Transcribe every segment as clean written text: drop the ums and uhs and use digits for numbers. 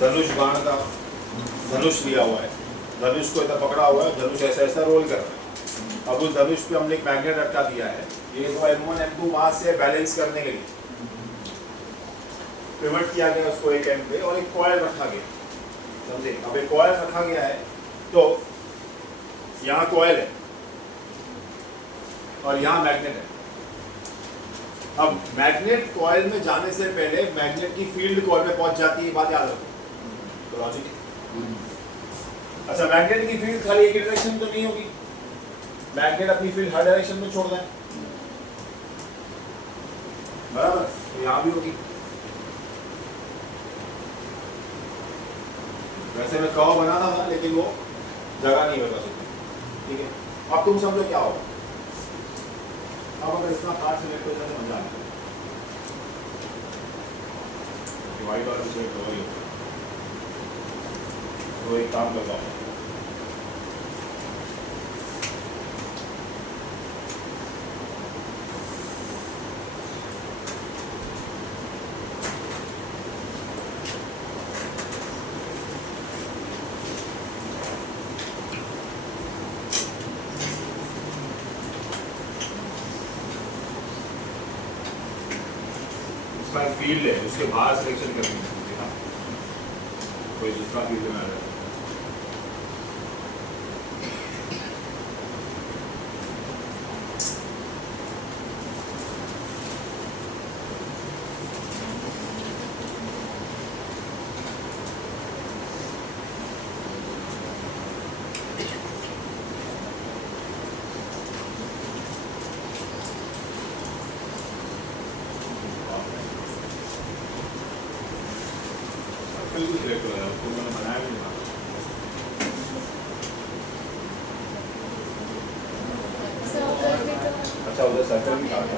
धनुष बाण का धनुष लिया हुआ है, धनुष को इतना पकड़ा हुआ है, धनुष ऐसा ऐसा रोल कर रहा है। अब उस धनुष पे हमने एक मैग्नेट रखा दिया है, ये तो M1 M2 मास से बैलेंस करने के लिए पिवट किया गया उसको एक एंड पे, और एक कॉइल रखा गया, समझे। अब एक कॉइल रखा गया है तो यहाँ कॉइल है और यहाँ मैग्नेट है। अब मैग्नेट कॉइल में जाने से पहले मैग्नेट की फील्ड कॉइल में पहुंच जाती है, बात याद रखो, तो लॉजिक है। अच्छा, मैग्नेट की फील्ड खाली एक डायरेक्शन तो नहीं होगी, मैग्नेट अपनी फील्ड हर डायरेक्शन में छोड़ दें, बराबर, तो यहाँ भी होगी। वैसे मैं कर्व बनाता था लेकिन वो जगह नहीं बता सकती, ठीक है। अब तुम समझो क्या होगा, अब अगर इतना पार्ट सिलेक्ट हो जाए तो मजा आता है, डिवाइड और सिलेक्ट हो गई तो एक काम करता हूँ, फील्ड है उसके बाहर सिलेक्शन करनी है, कोई दूसरा फील्ड में आ रहा है। अच्छा, उधर सर्कल भी काटा,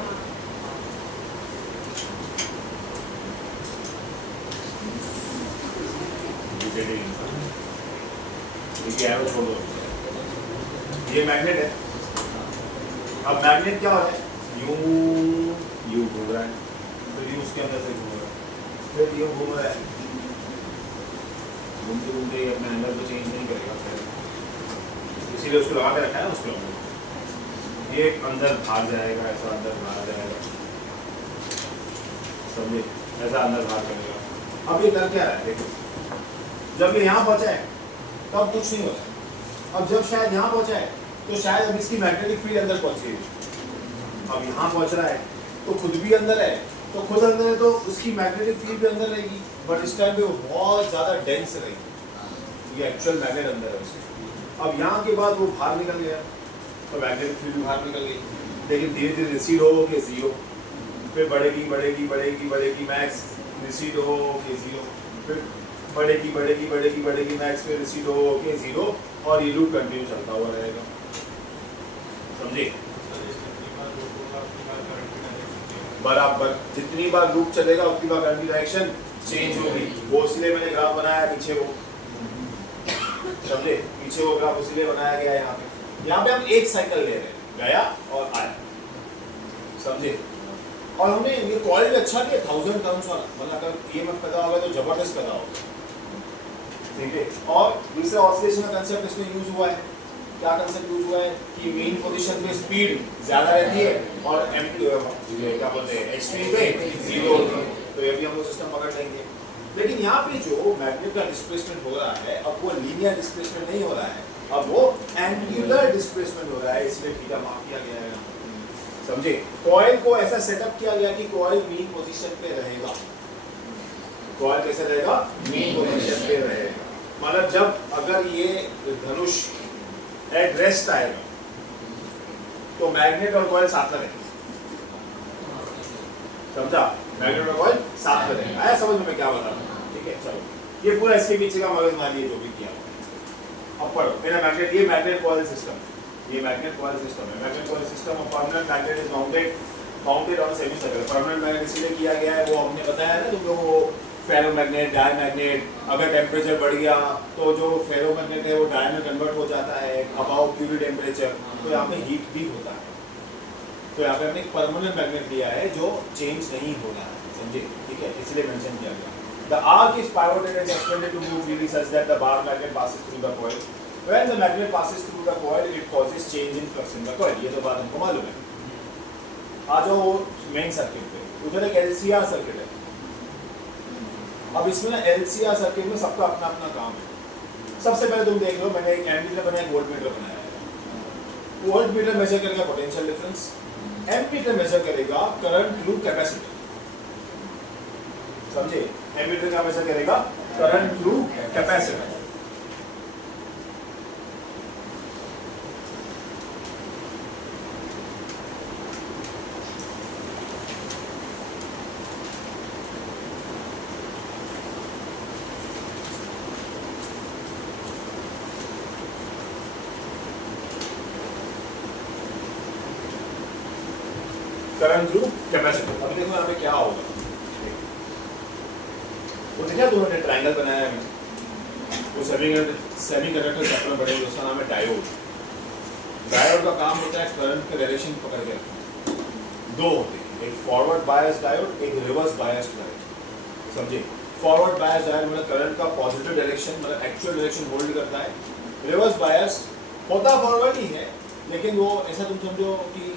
एरो छोड़ दो। ये मैग्नेट है, अब मैग्नेट क्या हो रहा है, यूं घूम रहा है, फिर यूं उसके अंदर से घूम रहा है, फिर यूं घूम रहा है, घूमते घूमते अपने एंगल को चेंज नहीं करेगा, इसीलिए उसको लगा के रखा है ना उसके अंदर। ये अंदर भाग जाएगा, ऐसा अंदर भाग जाएगा, समझे, ऐसा अंदर भाग जाएगा। अब ये कर क्या रहा है, देखो, जब ये यहाँ पहुंचा है तब कुछ नहीं होता है, अब जब शायद यहाँ पहुंचा है तो शायद अब इसकी मैग्नेटिक फील्ड अंदर पहुंची है। अब यहाँ पहुंच रहा है तो खुद भी अंदर है, तो खुद अंदर है तो उसकी मैग्नेटिक फील्ड भी अंदर रहेगी, बट इस टाइम पे वो बहुत ज़्यादा डेंस रहेगी, ये एक्चुअल मैग्नेट अंदर है उसके। अब यहाँ के बाद वो बाहर निकल गया तो मैग्नेटिक फील्ड बाहर निकल गई, लेकिन धीरे धीरे रिसीड हो के जीरो, फिर बढ़ेगी बढ़ेगी बढ़ेगी बढ़ेगी मैक्स, रिसीड हो के जीरो, फिर बढ़ेगी बढ़ेगी बढ़ेगी बढ़ेगी मैक्स, फिर रिसीड हो के जीरो, और ये लूप कंटिन्यू चलता हुआ रहेगा, समझे। बराबर जितनी बार लूप चलेगा उतनी बार करंट की डायरेक्शन चेंज होगी, वो इसलिए मैंने ग्राफ बनाया पीछे, वो समझे, पीछे वो ग्राफ इसलिए बनाया गया है। यहाँ पे हम एक साइकिल ले रहे हैं, गया और आया, समझे। और हमने ये कॉइल अच्छा किया 1000 टर्न्स वाला, मतलब अगर EMF पैदा होगा तो जबरदस्त पैदा होगा, ठीक है। और दूसरा ऑसिलेशन का कंसेप्ट इसमें यूज हुआ है, क्या कंसेप्ट यूज हुआ है कि मेन पोजीशन पे स्पीड ज्यादा रहती है और क्या बोलते हैं एक्सट्रीम पे जीरो होती है, तो ये भी हम लोग सिस्टम पकड़ लेंगे। लेकिन यहाँ पे जो मैग्नेट का डिस्प्लेसमेंट हो रहा है, अब वो लीनियर डिस्प्लेसमेंट नहीं हो रहा है, अब वो एंगुलर डिस्प्लेसमेंट हो रहा है, इसलिए थीटा मार्क किया गया है, समझे। कॉइल को ऐसा सेटअप किया गया कि कॉइल मीन पोजीशन पे रहेगा, कॉइल कैसे रहेगा, मीन पोजीशन पे रहेगा, मतलब जब अगर ये धनुष एट रेस्ट आएगा तो मैग्नेट और कॉइल साथ में रहेंगे, समझा, मैग्नेट और कॉइल साथ में रहेंगे, आया समझ में क्या बता रहा हूं, ठीक है। चलो, ये पूरा इसके पीछे का मगज मारी है जो भी किया। अब पढ़ो, मेरा मैग्नेट, ये मैग्नेट कॉइल सिस्टम, ये मैग्नेट कॉइल सिस्टम है, magnet coil system of permanent magnet is mounted on semi circle. Permanent magnet इसलिए किया गया है, वो हमने बताया ना तुम लोगों को, फेरोमैग्नेट, डायमैग्नेट, अगर टेम्परेचर बढ़ गया तो जो फेरोमैग्नेट है वो डाय में कन्वर्ट हो जाता है अबाउट प्यूरी टेम्परेचर, तो यहाँ पे हीट भी होता है, तो यहाँ पे हमने एक परमानेंट मैग्नेट लिया है जो चेंज नहीं हो रहा है, समझे, ठीक है, इसलिए मेंशन किया गया। The arc is pivoted and suspended to move freely such that the bar magnet passes through the coil. When the magnet passes through the coil, it causes change in flux in the coil. ये तो बात हमको मालूम है. आ जाओ main circuit पे. उधर एक LCR सर्किट है. अब इसमें ना LCR सर्किट में सबका अपना अपना काम है. सबसे पहले तुम देख लो, मैंने एक एमीटर बनाया, एक वोल्टमीटर बनाया है. वोल्टमीटर मेजर करेगा पोटेंशियल डिफरेंस, एमीटर मेजर करेगा करंट थ्रू कैपेसिटर. समझे? एमीटर का मेजर करेगा current through capacitor. Current through capacitor. अब देखो यहाँ पे क्या होगा. वो देखा तुमने ट्रायंगल बनाया है, वो सेमीकंडक्टर चैप्टर में पढ़ेंगे, उसका नाम है डायोड. डायोड का काम होता है करंट का डायरेक्शन पकड़ के रखना. दो होते हैं, एक फॉरवर्ड बायस डायोड, एक रिवर्स बायस डायोड. समझे? फॉरवर्ड बायस डायोड मतलब करंट का पॉजिटिव डायरेक्शन, मतलब एक्चुअल डायरेक्शन होल्ड करता है. रिवर्स बायस होता फॉरवर्ड ही है, लेकिन वो ऐसा तुम समझो कि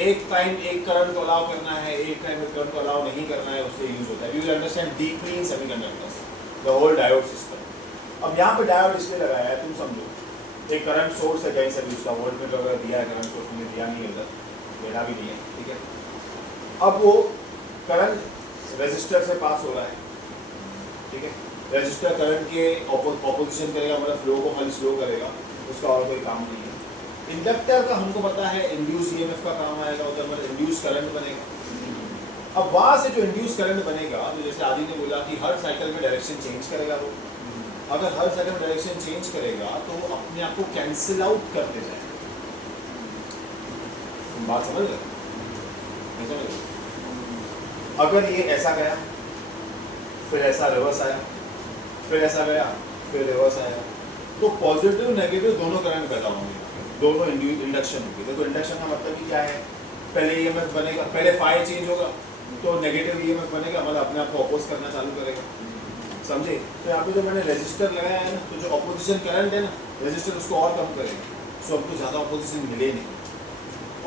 एक टाइम एक करंट को अलाउ करना है, एक टाइम एक करंट को अलाउ नहीं करना है, उससे यूज होता है. You will understand deeply in semiconductors the whole diode system. अब यहाँ पे डायोड इसलिए लगाया है, तुम समझो एक करंट सोर्स है कहीं से भी, उसका वोल्टमीटर वगैरह दिया है, करंट सोर्स में दिया नहीं, उधर देना भी नहीं है, ठीक है. अब वो करंट रेजिस्टर से पास हो रहा है, ठीक है. रेजिस्टर करंट के ऑपोजिशन करेगा, मतलब फ्लो को खाली स्लो करेगा, उसका और कोई काम नहीं है. इंडक्टर का हमको पता है इंड्यूस ईएमएफ का काम आएगा, उधर मतलब इंड्यूस करंट बनेगा. अब वहाँ से जो इंड्यूस करंट बनेगा, तो जैसे आदि ने बोला कि हर साइकिल में डायरेक्शन चेंज करेगा वो. अगर हर साइकिल में डायरेक्शन चेंज करेगा तो वो अपने आप को कैंसिल आउट करते जाएगा. बात समझ रहे? अगर ये ऐसा गया, फिर ऐसा रिवर्स आया, फिर ऐसा गया, फिर रिवर्स आया, तो पॉजिटिव नेगेटिव दोनों करंट पैदा होंगे, दोनों इंडक्शन होगी. देखो इंडक्शन का मतलब ही क्या है, पहले ईएमएफ बनेगा, पहले फाई चेंज होगा तो नेगेटिव ईएमएफ बनेगा, मतलब अपने आप को अपोज करना चालू करेगा. समझे? तो यहाँ पे जो मैंने रेजिस्टर लगाया है ना, तो जो अपोजिशन करंट है ना, रेजिस्टर उसको और कम करेगा, सो हमको ज़्यादा अपोजिशन मिले नहीं.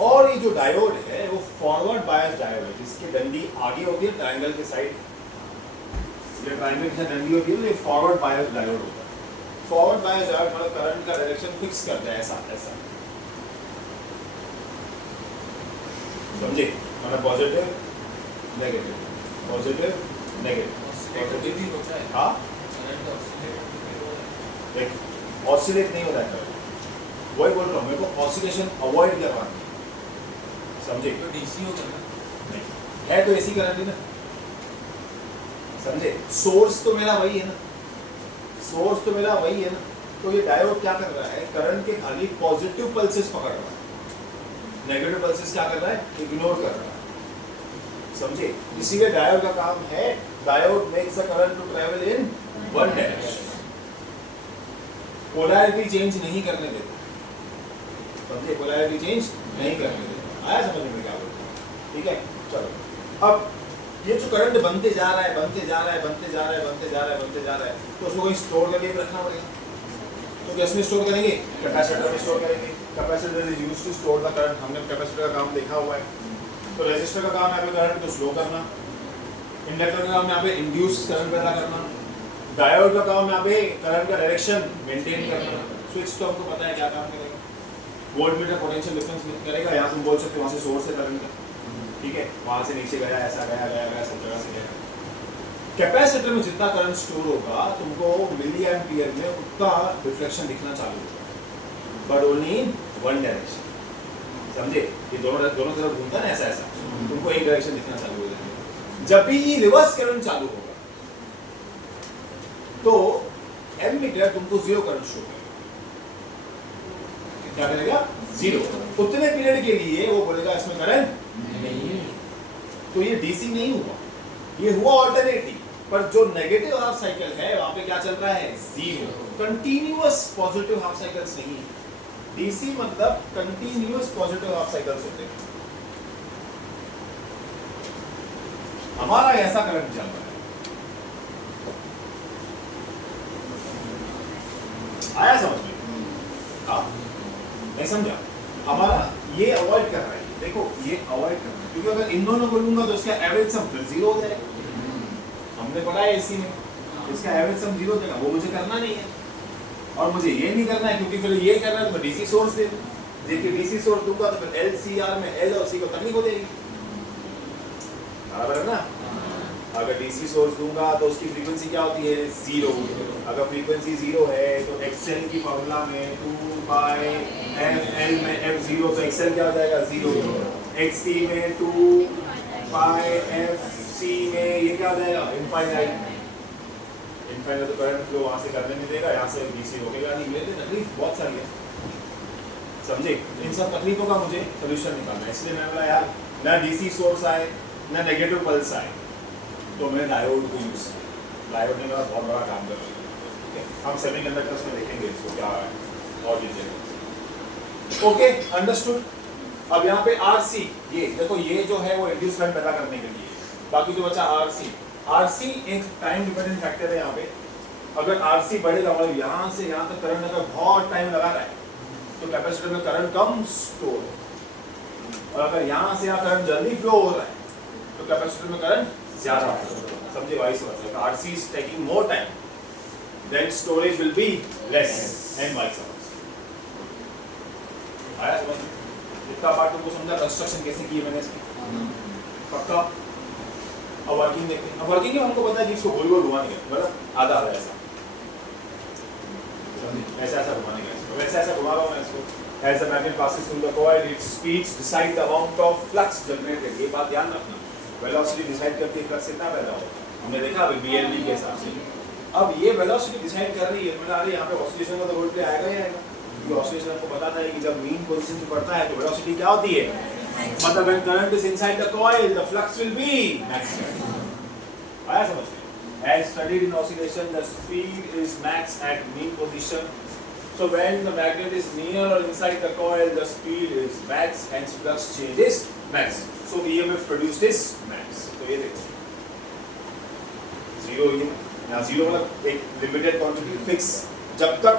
और ये जो डायोड है वो फॉरवर्ड बायस डायोड है, जिसकी डंडी आगे होती है ट्रायंगल के साइड. ये ट्रायंगल की डंडी होती है तो ये फॉरवर्ड बायस डायोड होता है. फॉरवर्ड बायस डायोड मतलब करंट का डायरेक्शन फिक्स करता है, ऐसा ऐसा. समझे? मतलब positive negative, positive negative, positive भी होता है. हाँ, देख ऑसिलेट नहीं होता है करंट. वही बोल रहा हूँ, मेरे को ऑसिलेशन अवॉइड करवाना है. समझे? तो डीसी होगा ना, नहीं है तो एसी करंट ही ना. समझे? सोर्स तो मेरा वही है ना, सोर्स तो मेरा वही है ना. तो ये डायोड क्या कर रहा है, करंट के खाली पॉजिटिव पल्सेस पकड़ रहा है, नेगेटिव पल्सेस क्या कर रहा है, इग्नोर कर रहा है. समझे? इसीलिए डायोड का काम है, diode makes the current to travel in one direction, polarity change नहीं करने देता. समझे? पोलैरिटी चेंज नहीं करने देता. आया समझ में क्या बोलते हैं? ठीक है, चलो. अब ये जो करंट बनते जा रहा है, बनते जा रहा है, बनते जा रहा है, बनते जा रहा है, बनते जा रहा है, तो उसको कहीं स्टोर करके रखना पड़ेगा. तो किस में स्टोर करेंगे? कैपेसिटर में स्टोर करेंगे. Capacitor is used to store the current. हमने कैपेसिटर का काम देखा हुआ है. तो रेजिस्टर का काम है करंट को स्लो करना, इंडक्टर का काम यहाँ पे इंड्यूस करंट पैदा करना, डायोड का काम यहाँ पे करंट का डायरेक्शन मेंटेन करना. स्विच तो हमको पता है क्या काम करेगा, वोल्टमीटर पोटेंशियल डिफरेंस करेगा. यहाँ तुम बोल सकते हो वहाँ से सोर्स है करंट का, ठीक है, वहाँ से नीचे गया, ऐसा गया, गया, गया, सब जगह से गया. कैपेसिटर में जितना करंट स्टोर होगा, तुमको मिली एम्पियर में उतना रिफ्लेक्शन दिखना चालू होगा, but only in one direction. समझे? ये दोनों तरफ घूमता है ना, ऐसा ऐसा, तुमको एक डायरेक्शन दिखना चालू हो जाएगा. जब भी रिवर्स करंट चालू होगा तो एमीटर तुमको जीरो करंट शो करेगा. क्या करेगा? जीरो. उतने पीरियड के लिए वो बोलेगा इसमें करंट नहीं. तो ये डीसी नहीं हुआ, ये हुआ ऑल्टरनेटिव. पर जो नेगेटिव हाफ साइकिल है वहां पे क्या चल रहा है? Zero. Continuous positive half cycles नहीं. डीसी मतलब कंटीन्यूअस पॉजिटिव हाफ साइकिल्स होते हैं. हमारा ऐसा करंट चल रहा है, आया समझ में? हाँ, नहीं समझा? हमारा ये अवॉइड कर रहा है, देखो ये अवॉइड कर रहा है, क्योंकि अगर इन दोनों को लूंगा तो इसका एवरेज सम फिर 0 हो जाएगा। हमने पढ़ा है इसी में, इसका एवरेज सम 0 देगा, वो मुझे करना नहीं है। और मुझे ये नहीं करना है, क्योंकि फिर ये करना है तो मैं डीसी सोर्स दे दूं। देखिए डीसी सोर्स दूंगा तो फिर एलसीआर में एल और सी को तकलीफ हो जाएगी, बराबर है ना? अगर डीसी सोर्स दूंगा तो उसकी फ्रीक्वेंसी क्या होती है? 0। अगर फ्रीक्वेंसी 0 है तो एक्सएल की फॉर्मूला में 2 बाय एल में f0, तो एक्सएल क्या हो जाएगा? 0। एक्सटी में 2 बाय एफसी में ये क्या हो जाएगा? इनफाइनाइट। इनफाइनाइट तो करंट फ्लो वहां से करने नहीं देगा, यहाँ से डीसी रोकेगा नहीं। मेरे तकलीफ बहुत सारी है, समझे? इन सब तकलीफों का मुझे सोल्यूशन निकालना है, इसलिए मैं बोला यार ना डीसी सोर्स आए ना नेगेटिव पल्स आए, तो मैं डायोड को यूज किया। डायोड ने मेरा बहुत बड़ा काम कर दिया। हम सेमीकंडक्टर्स में देखेंगे इसको क्या है और डिटेल। Okay, understood. अब यहाँ पे आरसी, ये देखो ये जो है वो इंड्यूस करंट पैदा करने के लिए, बाकी जो बचा आरसी। आरसी एक टाइम डिपेंडेंट फैक्टर है यहाँ पे। अगर आरसी बढ़ेगा मतलब यहाँ से यहाँ तक करंट अगर बहुत टाइम लगा रहा है तो कैपेसिटर में करंट कम स्टोर है, और अगर यहाँ से यहाँ करंट जल्दी फ्लो हो रहा है तो कैपेसिटर में करंट ज्यादा फ्लो हो रहा है। समझे? Vice versa. RC is taking more time, then storage will be less and vice versa. आया समझ? इतना पार्ट तुमको समझा? कंस्ट्रक्शन कैसे की है मैंने इसकी, पक्का? अब वर्किंग देखते हैं। अब वर्किंग में हमको पता है कि इसको गोल गोल घुमाने का, मतलब आधा आधा ऐसा, ऐसा ऐसा घुमाने का, वैसे ऐसा घुमा रहा हूं मैं इसको। As the magnet passes through the coil, its speeds decide the amount of flux generated. ये बात ध्यान रखना, वेलोसिटी डिसाइड करती है फ्लक्स कितना पैदा होगा। हमने देखा अभी BLV के हिसाब से। अब ये वेलोसिटी डिसाइड कर रही है, मतलब अरे यहाँ पे ऑसिलेशन का तो वोल्ट पे आएगा ही आएगा, क्योंकि ऑसिलेशन आपको पता था कि जब मीन पोजीशन पे पड़ता है तो वेलोसिटी क्या होती है? मतलब when current is inside the coil, the flux will be maximum. आया समझ में? As studied in oscillation, the speed is max at mean position. So when the magnet is near or inside the coil, the speed is max, hence flux change is max. So EMF produced is max. तो ये देखो, zero EMF, यहाँ zero मतलब एक limited quantity fix, जब तक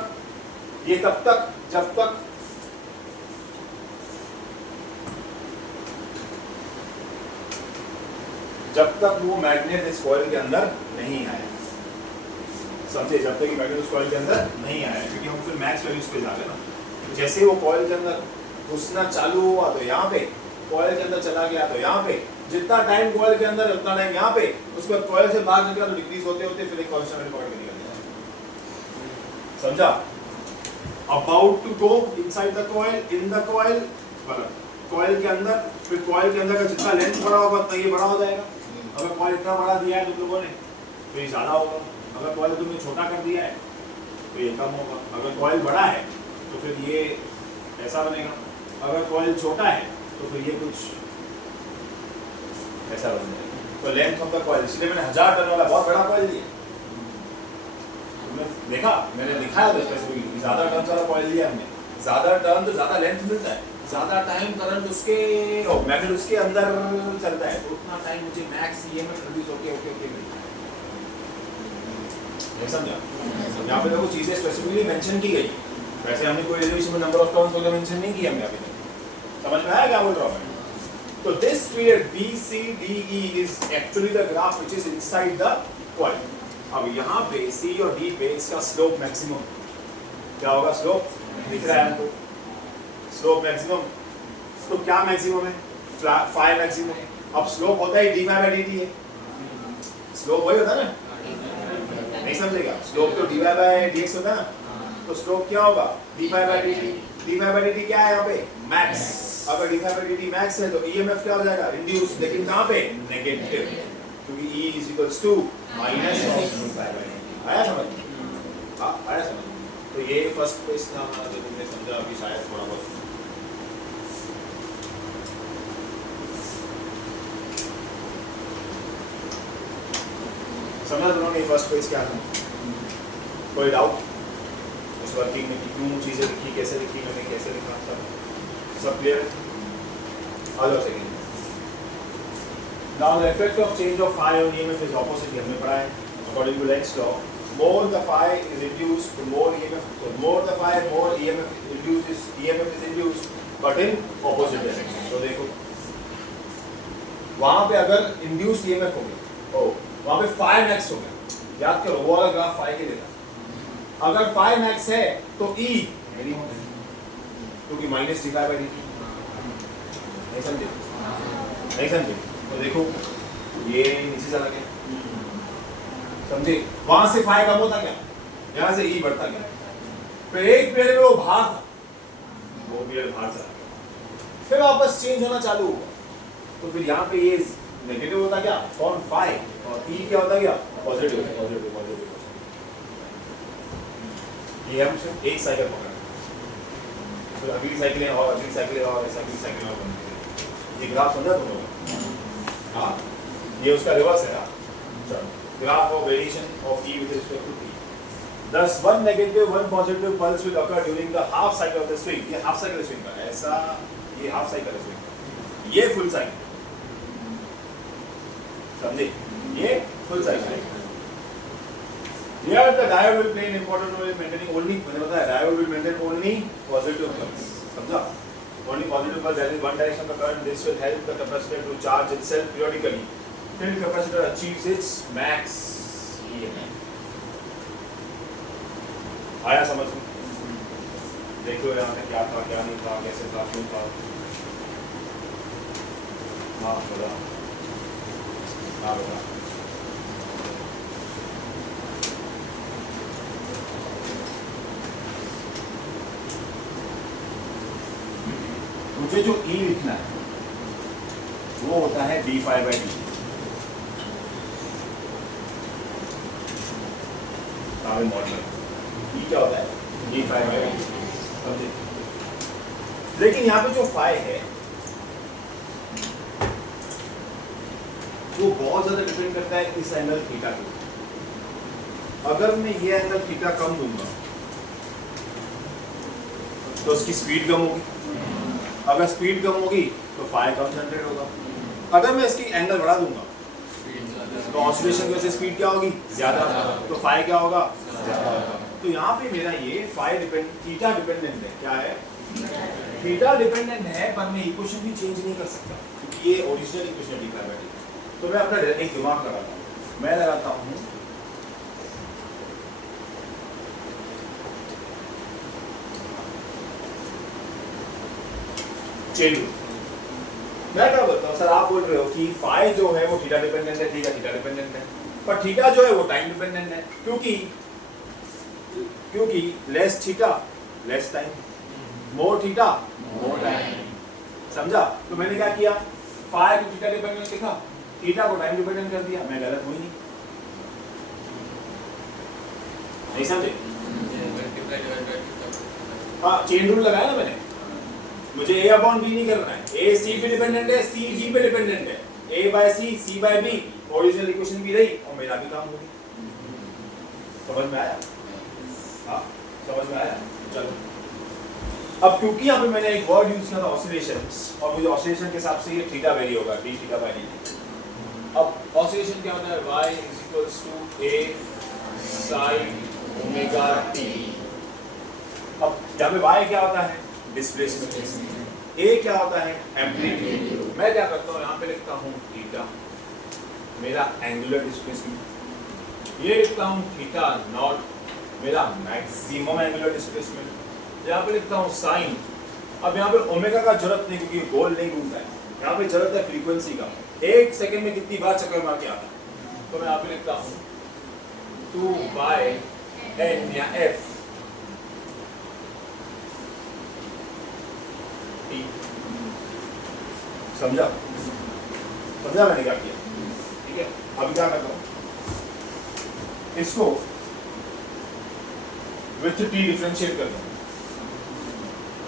ये तब तक जब तक वो मैग्नेट इस कॉइल के अंदर नहीं आया। समझे? जब तक मैग्नेट उस कॉइल के अंदर नहीं आया, क्योंकि हम फिर मैक्स वैल्यूज पे जाते ना। जैसे ही वो कॉइल के अंदर घुसना चालू हुआ तो यहाँ पे, कॉइल के अंदर चला गया तो यहाँ पे, जितना टाइम कॉइल के अंदर उतना टाइम यहाँ पे, उसके बाद कॉइल से बाहर निकला तो डिक्रीज होते होते फिर एक कांस्टेंट पकड़ के निकल गया। समझा? About to go inside the coil, in the coil, मतलब कॉइल के अंदर, फिर कॉइल के अंदर का जितना लेंथ बड़ा होगा उतना ये बड़ा हो जाएगा। अगर कॉइल इतना बड़ा दिया है तुम लोगों ने तो ये ज़्यादा होगा, अगर कॉइल तुमने छोटा कर दिया है तो ये कम होगा। अगर कॉइल बड़ा है तो फिर ये ऐसा बनेगा, अगर कॉइल छोटा है तो फिर ये कुछ ऐसा बनेगा। तो लेंथ ऑफ द कॉइल, इसलिए मैंने 1000 टर्न वाला बहुत बड़ा कॉइल लिया। तुमने देखा, मैंने दिखाया था स्पेसिफिकली, ज़्यादा टर्न वाला कॉइल लिया हमने। ज़्यादा टर्न तो ज़्यादा लेंथ मिलता है, ज़्यादा टाइम करंट उसके मैग्नेट उसके अंदर चलता है, तो उतना टाइम मुझे मैक्स EMF प्रोड्यूस होके मिलता है। नहीं समझा? यहाँ पे देखो चीजें स्पेसिफिकली मेंशन की गई, वैसे हमने कोई रिजर्वेशन में नंबर ऑफ टर्न्स वगैरह मेंशन नहीं किया हमने अभी तक। समझ में आया क्या बोल रहा हूँ मैं? तो this period BCDE is actually the graph which is inside the coil. अब यहाँ पे C और D पे इसका स्लोप मैक्सिमम क्या होगा? स्लोप दिख रहा है हमको, स्लोप मैक्सिमम। तो क्या मैक्सिमम है? Phi maximum. अब स्लोप होता है d/dt है, स्लोप वही होता है ना? नहीं समझेगा? स्लोप तो dy/dx होता है ना, तो स्लोप क्या होगा? d/dt। d/dt क्या है यहाँ पे? मैक्स। अगर d/dt मैक्स है तो EMF क्या हो जाएगा? इंड्यूस, लेकिन कहाँ पे? नेगेटिव, क्योंकि E = -. आया समझ? हाँ आया समझ? तो ये फर्स्ट क्वेश्चन हमारा जो तुमने समझा अभी शायद थोड़ा बहुत समझा दोनों ने। फर्स्ट पेज क्या था? कोई डाउट उस वर्किंग में? क्यों चीजें लिखी, कैसे लिखी मैंने, कैसे लिखा, सब क्लियर है? आ जाओ second. Now the effect of change of phi on EMF is opposite, हमने पढ़ा है according to Lenz law. more the phi is induced, the more EMF. So more the phi, more EMF is induced, but in opposite direction. तो देखो वहां पे अगर induced EMF हो गया, वहां पे phi max हो गया, याद करो वो वाला ग्राफ phi के देता। अगर phi max है तो E नहीं होगा, क्योंकि minus d phi by d. नहीं समझे? नहीं समझे? तो देखो ये नीचे चला गया, समझे? वहां से फाई कम होता क्या, यहाँ से ई बढ़ता गया। फिर एक पीरियड में वो बाहर था, वो पीरियड बाहर चला गया, फिर वापस चेंज होना चालू हुआ। तो फिर यहाँ पे ये नेगेटिव होता क्या, कौन फाई, और ई क्या होता गया, पॉजिटिव पॉजिटिव पॉजिटिव। ये हम सिर्फ एक साइकिल पकड़, फिर अगली साइकिल और अगली साइकिल और अगली साइकिल और बनती है। ये ग्राफ समझा तुम लोग? हाँ, ये उसका रिवर्स है। चलो, graph of variation of E with respect to T. Thus, one negative, one positive pulse will occur during the half cycle of the swing. ये half cycle swing का ऐसा, ये half cycle swing, ये full cycle, समझे? ये full cycle है। Here the diode will play an important role in maintaining only, मैंने बताया diode will maintain only positive pulse, समझा? Only positive pulse, that is one direction of the current. This will help the capacitor to charge itself periodically till capacitor achieves its max EMF. आया समझ में? देखो यहाँ पे क्या था, क्या नहीं था, कैसे था, क्यों था। हाँ बोला, हाँ बोला। मुझे जो E लिखना है वो होता है d phi by dt। Model E क्या होता है, d phi by dt, समझे? लेकिन यहाँ पे जो phi है वो बहुत ज्यादा डिपेंड करता है इस एंगल थीटा के। अगर मैं ये एंगल थीटा कम दूंगा तो उसकी स्पीड कम होगी, अगर स्पीड कम होगी तो phi कम जनरेट होगा। अगर मैं इसकी एंगल बढ़ा दूंगा तो ऑसिलेशन की वजह से स्पीड क्या होगी, ज्यादा, तो phi क्या होगा, ज्यादा होगा। तो यहाँ पे मेरा ये phi थीटा डिपेंडेंट है। क्या है? थीटा डिपेंडेंट है, पर मैं इक्वेशन भी चेंज नहीं कर सकता क्योंकि ये ओरिजिनल इक्वेशन है d phi by dt। तो मैं अपना एक दिमाग लगाता हूँ, मैं लगाता हूँ चेन रूल। मैं क्या बोलता हूँ, सर आप बोल रहे हो कि फाई जो है वो थीटा डिपेंडेंट है, ठीक है थीटा डिपेंडेंट है, पर थीटा जो है वो टाइम डिपेंडेंट है, क्योंकि लेस थीटा लेस टाइम, मोर थीटा मोर टाइम, समझा? तो मैंने क्या किया, फाई को थीटा डिपेंडेंट लिखा, थीटा को टाइम डिपेंडेंट कर दिया। मैं गलत हुई नहीं समझे? हाँ, चेन रूल लगाया ना मैंने। मुझे A अपॉन B नहीं करना है, A C पे डिपेंडेंट है, C G पे डिपेंडेंट है, A by C by B, original equation भी रही और मेरा भी काम हो गया। समझ में आया? हाँ, समझ में आया? चलो, अब क्योंकि यहाँ पे मैंने एक वर्ड यूज किया था ऑसिलेशंस, और मुझे ऑसिलेशन के हिसाब से ये थीटा वेरी होगा, d थीटा बाय dt। अब ऑसिलेशन क्या होता है, y equals to A sin omega t। अब यहाँ पे y क्या होता है, डिस्प्लेसमेंट, A क्या होता है, एम्पलीट्यूड। मैं क्या करता हूँ, यहाँ पे लिखता हूँ थीटा मेरा एंगुलर डिस्प्लेसमेंट, ये लिखता हूँ थीटा नॉट मेरा मैक्सिमम एंगुलर डिस्प्लेसमेंट, यहाँ पे लिखता हूँ साइन। अब यहाँ पे ओमेगा का जरूरत नहीं क्योंकि गोल नहीं घूमता है, यहाँ पे जरूरत है फ्रीक्वेंसी का, एक सेकंड में कितनी बार चक्कर मार के आता है। तो मैं यहाँ पे लिखता हूँ 2 बाय n या f समझा? समझा मैंने क्या किया? ठीक है, अब क्या करता हूँ, इसको विथ t डिफरेंशिएट करता हूँ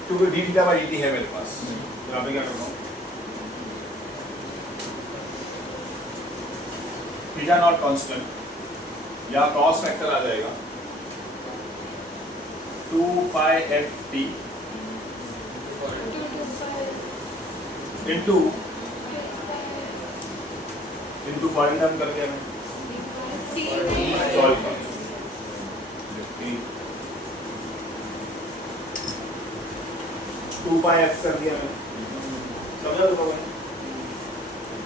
क्योंकि d थीटा बाय dt है मेरे पास। यहाँ पे क्या करता हूँ, थीटा नॉट कांस्टेंट या कॉस फैक्टर आ जाएगा 2 पाई f t into foreign term कर दिया मैं, 2 पाई एफ कर दिया मैंने, समझा तुम लोगों ने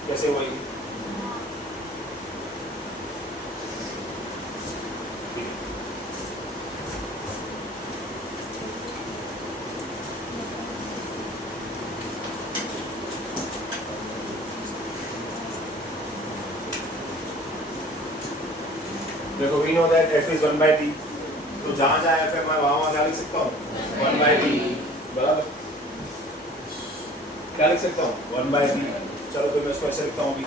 कैसे हुआ ये? देखो we know that f is 1/t, तो जहां जहां f है मैं वहां क्या लिख सकता हूँ 1/t, बराबर क्या लिख सकता हूँ 1/t। चलो फिर मैं इसको ऐसे लिखता हूँ अभी,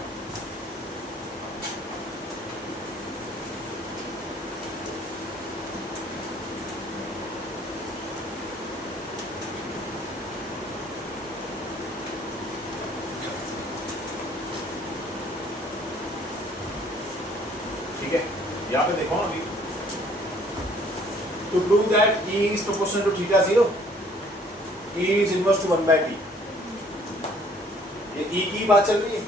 ठीक है। यहाँ पे देखो अभी, to prove that E is proportional to theta 0, E is inverse to 1/t। ये E की बात चल रही है,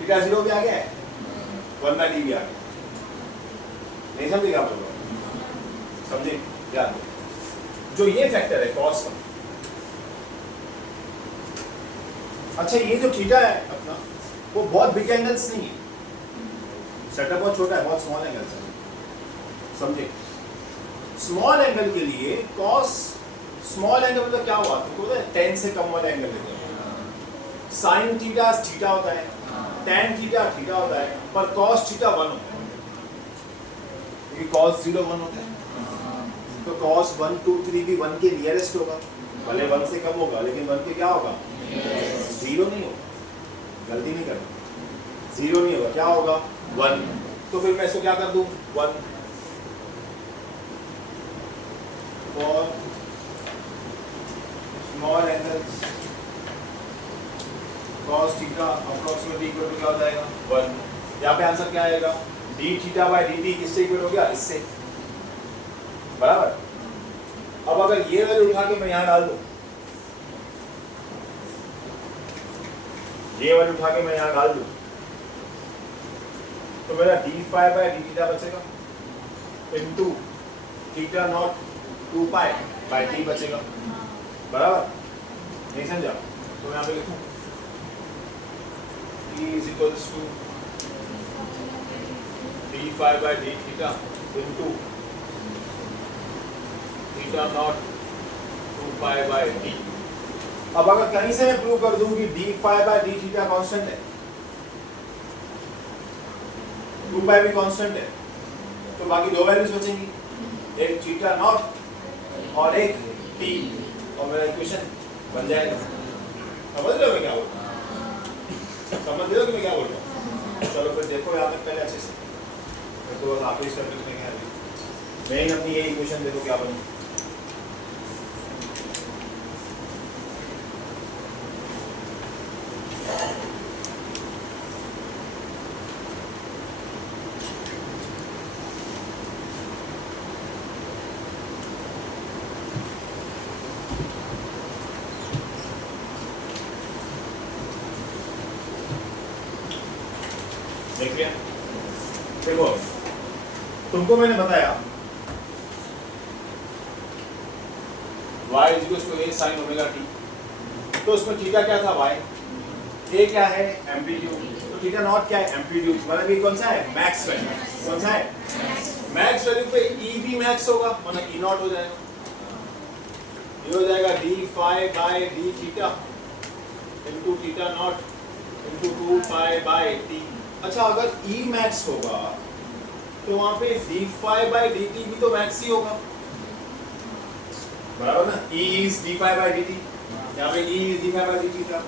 थीटा 0 भी आ गया है, 1/t भी आ गया, नहीं समझे क्या बोल रहा हूँ? समझे? ध्यान दो, जो ये फैक्टर है cos का, अच्छा ये जो थीटा है अपना, वो बहुत बिग एंगल्स नहीं है, सेटअप बहुत छोटा है, बहुत स्मॉल एंगल है, समझे? स्मॉल एंगल के लिए कॉस, स्मॉल एंगल मतलब क्या हुआ तुमको पता है? 10 से कम वाला एंगल लेते हैं। साइन थीटा थीटा होता है, टैन थीटा थीटा होता है, पर कॉस थीटा 1 होता है, क्योंकि कॉस 0 1 होता है, तो कॉस 1 2 3 भी 1 के नियरेस्ट होगा, भले 1 से कम होगा लेकिन 1 के क्या होगा? 0 नहीं होगा, गलती नहीं करना, 0 नहीं होगा, क्या होगा? 1। तो फिर मैं इसको क्या कर दूं? 1 for small angles cos theta approximately equal to क्या हो जाएगा? 1। यहाँ पे आंसर क्या आएगा? d theta by dt किससे इक्वल हो गया? इससे, बराबर। अब अगर ये वैल्यू उठा के मैं यहाँ डाल दूं, ये वैल्यू उठा के मैं यहाँ डाल दूं, तो मेरा d phi by d theta बचेगा into theta not 2 pi by t बचेगा, बराबर। नहीं समझा? तो यहाँ पे लिखूं t is equals to d phi by d theta into theta not 2 pi by t। अब अगर कहीं से मैं प्रूव कर दूं कि d phi by d theta constant है, 2 पाई भी कांस्टेंट है, तो बाकी दो वैल्यूज बचेंगी, एक थीटा नॉट और एक t, और मेरा इक्वेशन बन जाएगा। समझ रहे हो मैं क्या बोल रहा हूँ? समझ रहे हो कि मैं क्या बोल रहा हूँ? चलो फिर देखो यहाँ तक पहले अच्छे से, मैं तो बस आखिरी स्टेप लिखेंगे अभी, मेन अपनी ये इक्वेशन देखो क्या बनी। देख लिया? देखो तुमको मैंने बताया y equals to a sin omega t, तो उसमें थीटा क्या था? y, a क्या है? एम्पलीट्यूड, तो थीटा नॉट क्या है? एम्पलीट्यूड, मतलब ये कौन सा है? Max value. कौन सा है? मैक्स वैल्यू पे e भी मैक्स होगा, मतलब e नॉट हो जाएगा, ये हो जाएगा d phi by d theta into theta nought into 2 pi by t। अच्छा अगर E मैक्स होगा तो वहां पे d phi by dt भी तो मैक्स ही होगा, बराबर ना? E is d phi by dt, यहाँ पे E is d phi by dt था,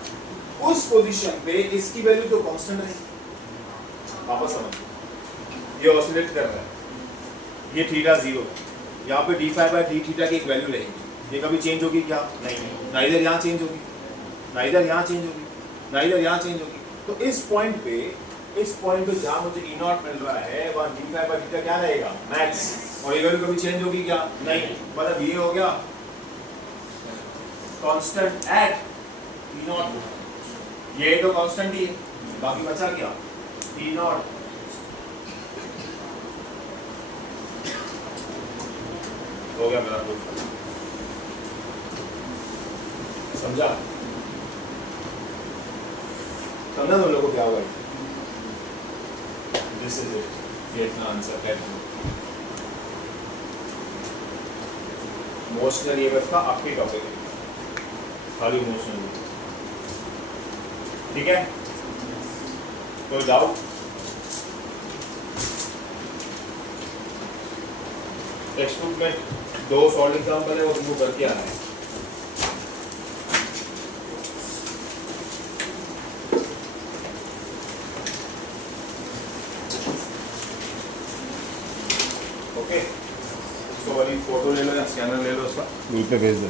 उस पोजीशन पे इसकी वैल्यू तो कांस्टेंट है। वापस समझ, ये ऑसिलेट कर रहा है, ये थीटा 0, यहाँ पे d phi by d theta की एक वैल्यू रहेगी, ये कभी चेंज होगी क्या? नहीं, ना इधर यहाँ चेंज होगी, ना इधर यहाँ चेंज होगी, ना इधर यहाँ चेंज होगी। तो इस पॉइंट पे जहाँ मुझे E नॉट मिल रहा है वहाँ d phi by थीटा क्या रहेगा? मैक्स, और ये वैल्यू कभी चेंज होगी क्या? नहीं, मतलब ये हो गया कांस्टेंट एट E नॉट, ये तो कांस्टेंट ही है, बाकी बचा क्या? E नॉट हो गया मेरा प्रूफ। समझा समझा तुम लोग को क्या होगा? दिस इज इट, ये इतना आंसर है। इमोशनल ईएमएफ का आखिरी टॉपिक है, खाली इमोशनल। ठीक है, कोई डाउट? टेक्स्ट बुक में 2 सॉल्व एग्जाम्पल है, वो तुमको करके आना है। ओके, इसको वाली फोटो ले लो या स्कैनर ले लो, उसका ग्रुप पे भेज दो।